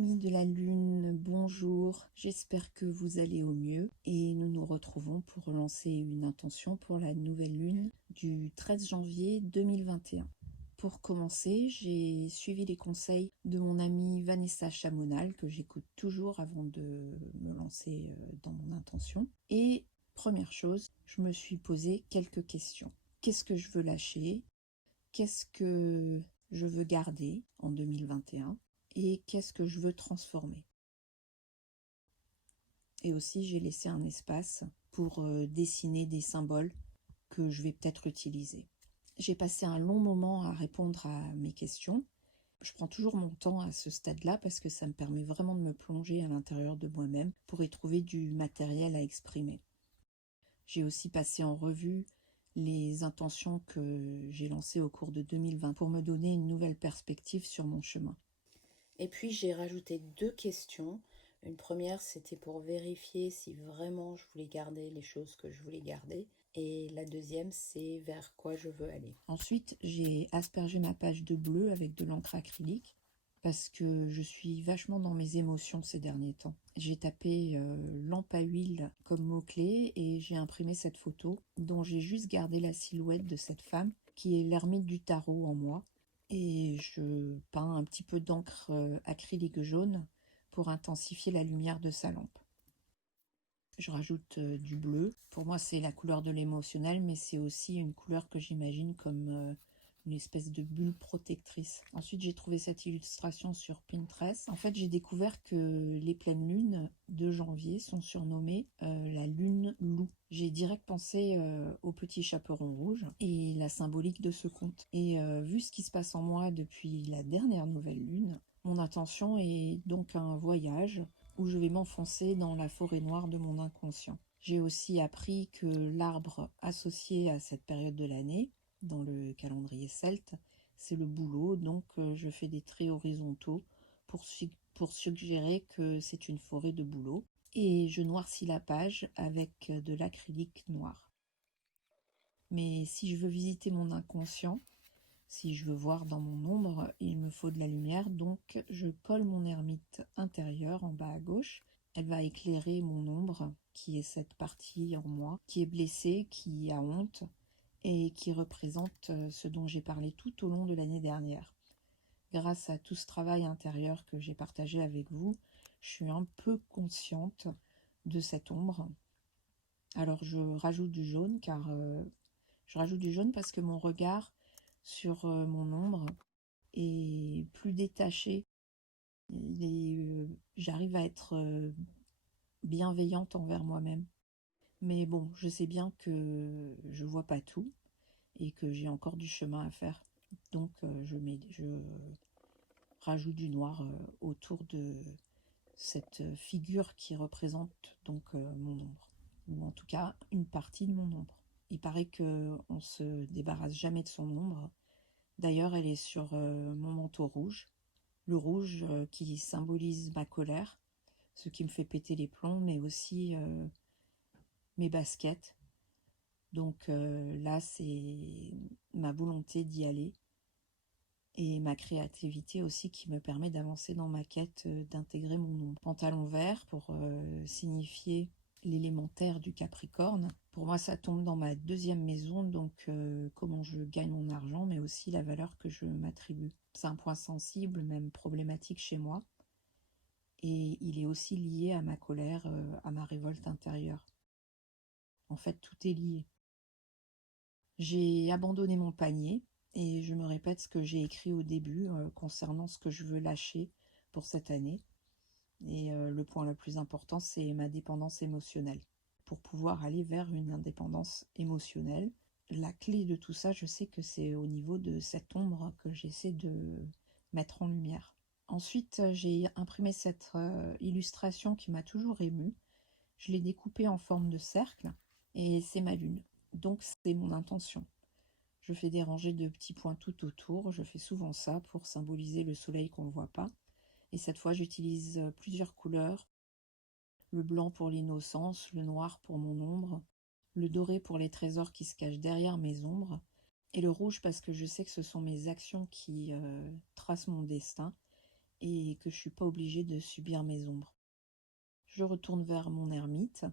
amis de la Lune, bonjour, j'espère que vous allez au mieux et nous nous retrouvons pour lancer une intention pour la nouvelle Lune du 13 janvier 2021. Pour commencer, j'ai suivi les conseils de mon amie Vanessa Chamonal que j'écoute toujours avant de me lancer dans mon intention. Et première chose, je me suis posé quelques questions. Qu'est-ce que je veux lâcher? Qu'est-ce que je veux garder en 2021? Et qu'est-ce que je veux transformer? Et aussi, j'ai laissé un espace pour dessiner des symboles que je vais peut-être utiliser. J'ai passé un long moment à répondre à mes questions. Je prends toujours mon temps à ce stade-là parce que ça me permet vraiment de me plonger à l'intérieur de moi-même pour y trouver du matériel à exprimer. J'ai aussi passé en revue les intentions que j'ai lancées au cours de 2020 pour me donner une nouvelle perspective sur mon chemin. Et puis j'ai rajouté 2 questions. Une première, c'était pour vérifier si vraiment je voulais garder les choses que je voulais garder. Et la deuxième, c'est vers quoi je veux aller. Ensuite, j'ai aspergé ma page de bleu avec de l'encre acrylique parce que je suis vachement dans mes émotions ces derniers temps. J'ai tapé lampe à huile comme mot-clé et j'ai imprimé cette photo dont j'ai juste gardé la silhouette de cette femme qui est l'ermite du tarot en moi. Et je peins un petit peu d'encre acrylique jaune pour intensifier la lumière de sa lampe. Je rajoute du bleu. Pour moi, c'est la couleur de l'émotionnel, mais c'est aussi une couleur que j'imagine comme une espèce de bulle protectrice. Ensuite, j'ai trouvé cette illustration sur Pinterest. En fait, j'ai découvert que les pleines lunes de janvier sont surnommées la lune loup. J'ai direct pensé au petit chaperon rouge et la symbolique de ce conte. Et vu ce qui se passe en moi depuis la dernière nouvelle lune, mon intention est donc un voyage où je vais m'enfoncer dans la forêt noire de mon inconscient. J'ai aussi appris que l'arbre associé à cette période de l'année, dans le calendrier celte, c'est le bouleau, donc je fais des traits horizontaux pour suggérer que c'est une forêt de bouleau. Et je noircis la page avec de l'acrylique noir. Mais si je veux visiter mon inconscient, si je veux voir dans mon ombre, il me faut de la lumière, donc je colle mon ermite intérieure en bas à gauche. Elle va éclairer mon ombre, qui est cette partie en moi, qui est blessée, qui a honte et qui représente ce dont j'ai parlé tout au long de l'année dernière. Grâce à tout ce travail intérieur que j'ai partagé avec vous, je suis un peu consciente de cette ombre. Alors je rajoute du jaune parce que mon regard sur mon ombre est plus détachée. J'arrive à être bienveillante envers moi-même. Mais bon, je sais bien que je vois pas tout et que j'ai encore du chemin à faire. Donc je rajoute du noir autour de cette figure qui représente donc mon ombre, ou en tout cas une partie de mon ombre. Il paraît qu'on ne se débarrasse jamais de son ombre. D'ailleurs, elle est sur mon manteau rouge. Le rouge qui symbolise ma colère, ce qui me fait péter les plombs, mais aussi mes baskets. Donc là, c'est ma volonté d'y aller et ma créativité aussi qui me permet d'avancer dans ma quête d'intégrer mon ombre. Pantalon vert pour signifier l'élémentaire du Capricorne. Pour moi, ça tombe dans ma deuxième maison, donc comment je gagne mon argent, mais aussi la valeur que je m'attribue. C'est un point sensible, même problématique chez moi. Et il est aussi lié à ma colère, à ma révolte intérieure. En fait, tout est lié. J'ai abandonné mon panier et je me répète ce que j'ai écrit au début concernant ce que je veux lâcher pour cette année. Et le point le plus important, c'est ma dépendance émotionnelle. Pour pouvoir aller vers une indépendance émotionnelle, la clé de tout ça, je sais que c'est au niveau de cette ombre que j'essaie de mettre en lumière. Ensuite, j'ai imprimé cette illustration qui m'a toujours émue. Je l'ai découpée en forme de cercle et c'est ma lune. Donc c'est mon intention. Je fais des rangées de petits points tout autour. Je fais souvent ça pour symboliser le soleil qu'on ne voit pas. Et cette fois, j'utilise plusieurs couleurs. Le blanc pour l'innocence, le noir pour mon ombre, le doré pour les trésors qui se cachent derrière mes ombres, et le rouge parce que je sais que ce sont mes actions qui tracent mon destin et que je ne suis pas obligée de subir mes ombres. Je retourne vers mon ermite.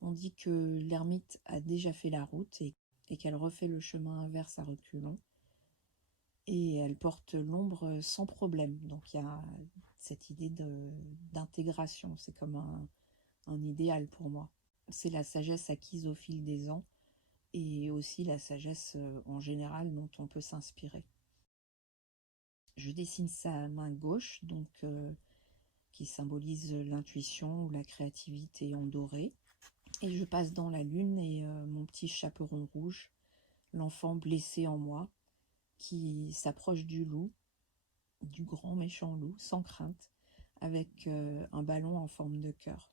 On dit que l'ermite a déjà fait la route et qu'elle refait le chemin inverse à reculons. Et elle porte l'ombre sans problème. Donc il y a cette idée d'intégration. C'est comme un idéal pour moi. C'est la sagesse acquise au fil des ans et aussi la sagesse en général dont on peut s'inspirer. Je dessine sa main gauche, donc qui symbolise l'intuition ou la créativité en doré. Et je passe dans la lune et mon petit chaperon rouge, l'enfant blessé en moi, qui s'approche du loup, du grand méchant loup, sans crainte, avec un ballon en forme de cœur.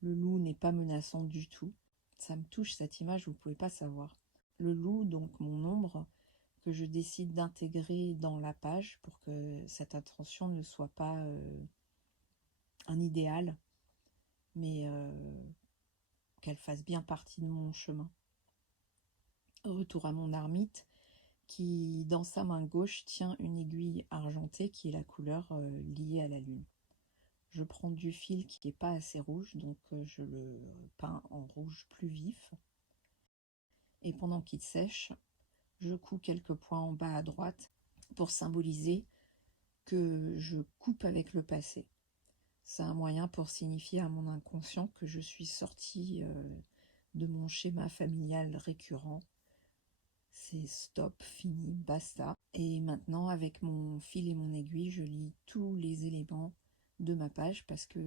Le loup n'est pas menaçant du tout. Ça me touche cette image, vous ne pouvez pas savoir. Le loup, donc mon ombre, que je décide d'intégrer dans la page pour que cette intention ne soit pas un idéal, mais qu'elle fasse bien partie de mon chemin. Retour à mon ermite, qui dans sa main gauche tient une aiguille argentée qui est la couleur liée à la lune. Je prends du fil qui n'est pas assez rouge, donc je le peins en rouge plus vif. Et pendant qu'il sèche, je couds quelques points en bas à droite pour symboliser que je coupe avec le passé. C'est un moyen pour signifier à mon inconscient que je suis sortie de mon schéma familial récurrent. C'est stop, fini, basta. Et maintenant, avec mon fil et mon aiguille, je lis tous les éléments de ma page parce que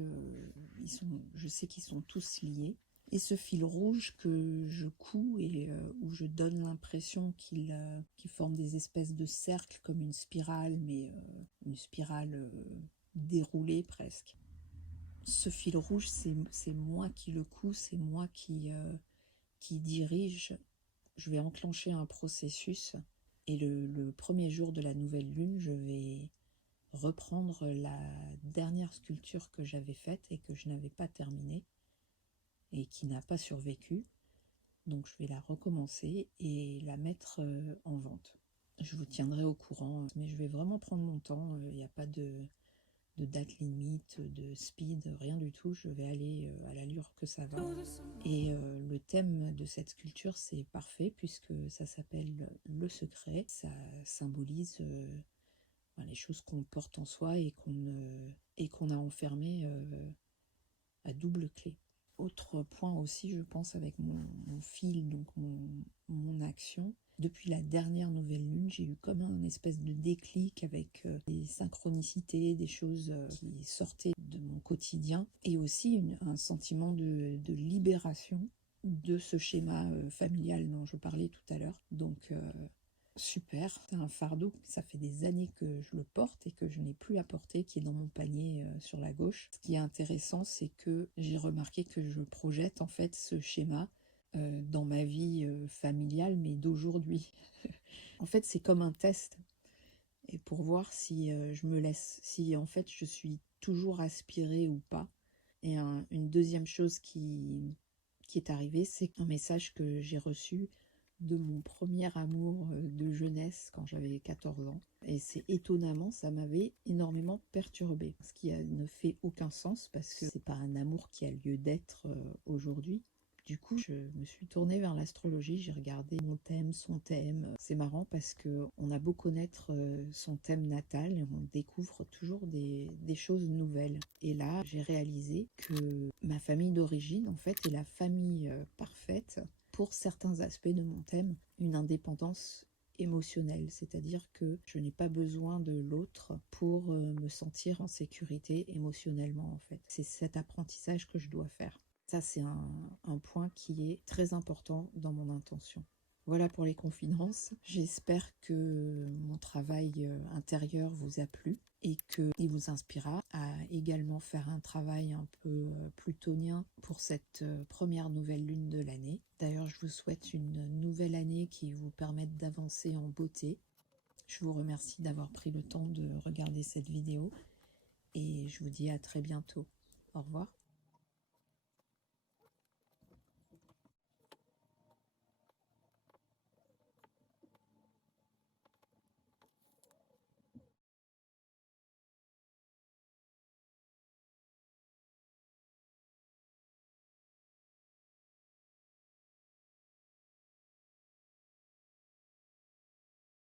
je sais qu'ils sont tous liés. Et ce fil rouge que je couds et où je donne l'impression qu'il forme des espèces de cercles comme une spirale, mais une spirale déroulée presque. Ce fil rouge, c'est moi qui le couds, c'est moi qui dirige. Je vais enclencher un processus et le premier jour de la nouvelle lune, je vais reprendre la dernière sculpture que j'avais faite et que je n'avais pas terminée et qui n'a pas survécu. Donc je vais la recommencer et la mettre en vente. Je vous tiendrai au courant, mais je vais vraiment prendre mon temps. Il n'y a pas de date limite, de speed, rien du tout. Je vais aller à l'allure que ça va. Et le thème de cette sculpture, c'est parfait puisque ça s'appelle le secret. Ça symbolise les choses qu'on porte en soi et qu'on a enfermées à double clé. Autre point aussi, je pense, avec mon fil, donc mon action. Depuis la dernière nouvelle lune, j'ai eu comme un espèce de déclic avec des synchronicités, des choses qui sortaient de mon quotidien et aussi un sentiment de libération de ce schéma familial dont je parlais tout à l'heure. Donc, super, c'est un fardeau, ça fait des années que je le porte et que je n'ai plus à porter, qui est dans mon panier sur la gauche. Ce qui est intéressant, c'est que j'ai remarqué que je projette en fait ce schéma dans ma vie familiale, mais d'aujourd'hui. En fait, c'est comme un test, et pour voir si je me laisse, si en fait je suis toujours aspirée ou pas. Et une deuxième chose qui est arrivée, c'est un message que j'ai reçu de mon premier amour de jeunesse quand j'avais 14 ans. Et c'est étonnamment, ça m'avait énormément perturbée. Ce qui ne fait aucun sens parce que c'est pas un amour qui a lieu d'être aujourd'hui. Du coup, je me suis tournée vers l'astrologie, j'ai regardé mon thème, son thème. C'est marrant parce qu'on a beau connaître son thème natal et on découvre toujours des choses nouvelles. Et là, j'ai réalisé que ma famille d'origine, en fait, est la famille parfaite pour certains aspects de mon thème, une indépendance émotionnelle, c'est-à-dire que je n'ai pas besoin de l'autre pour me sentir en sécurité émotionnellement en fait. C'est cet apprentissage que je dois faire. Ça, c'est un point qui est très important dans mon intention. Voilà pour les confidences. J'espère que mon travail intérieur vous a plu et qu'il vous inspirera à également faire un travail un peu plutonien pour cette première nouvelle lune de l'année. D'ailleurs, je vous souhaite une nouvelle année qui vous permette d'avancer en beauté. Je vous remercie d'avoir pris le temps de regarder cette vidéo et je vous dis à très bientôt. Au revoir.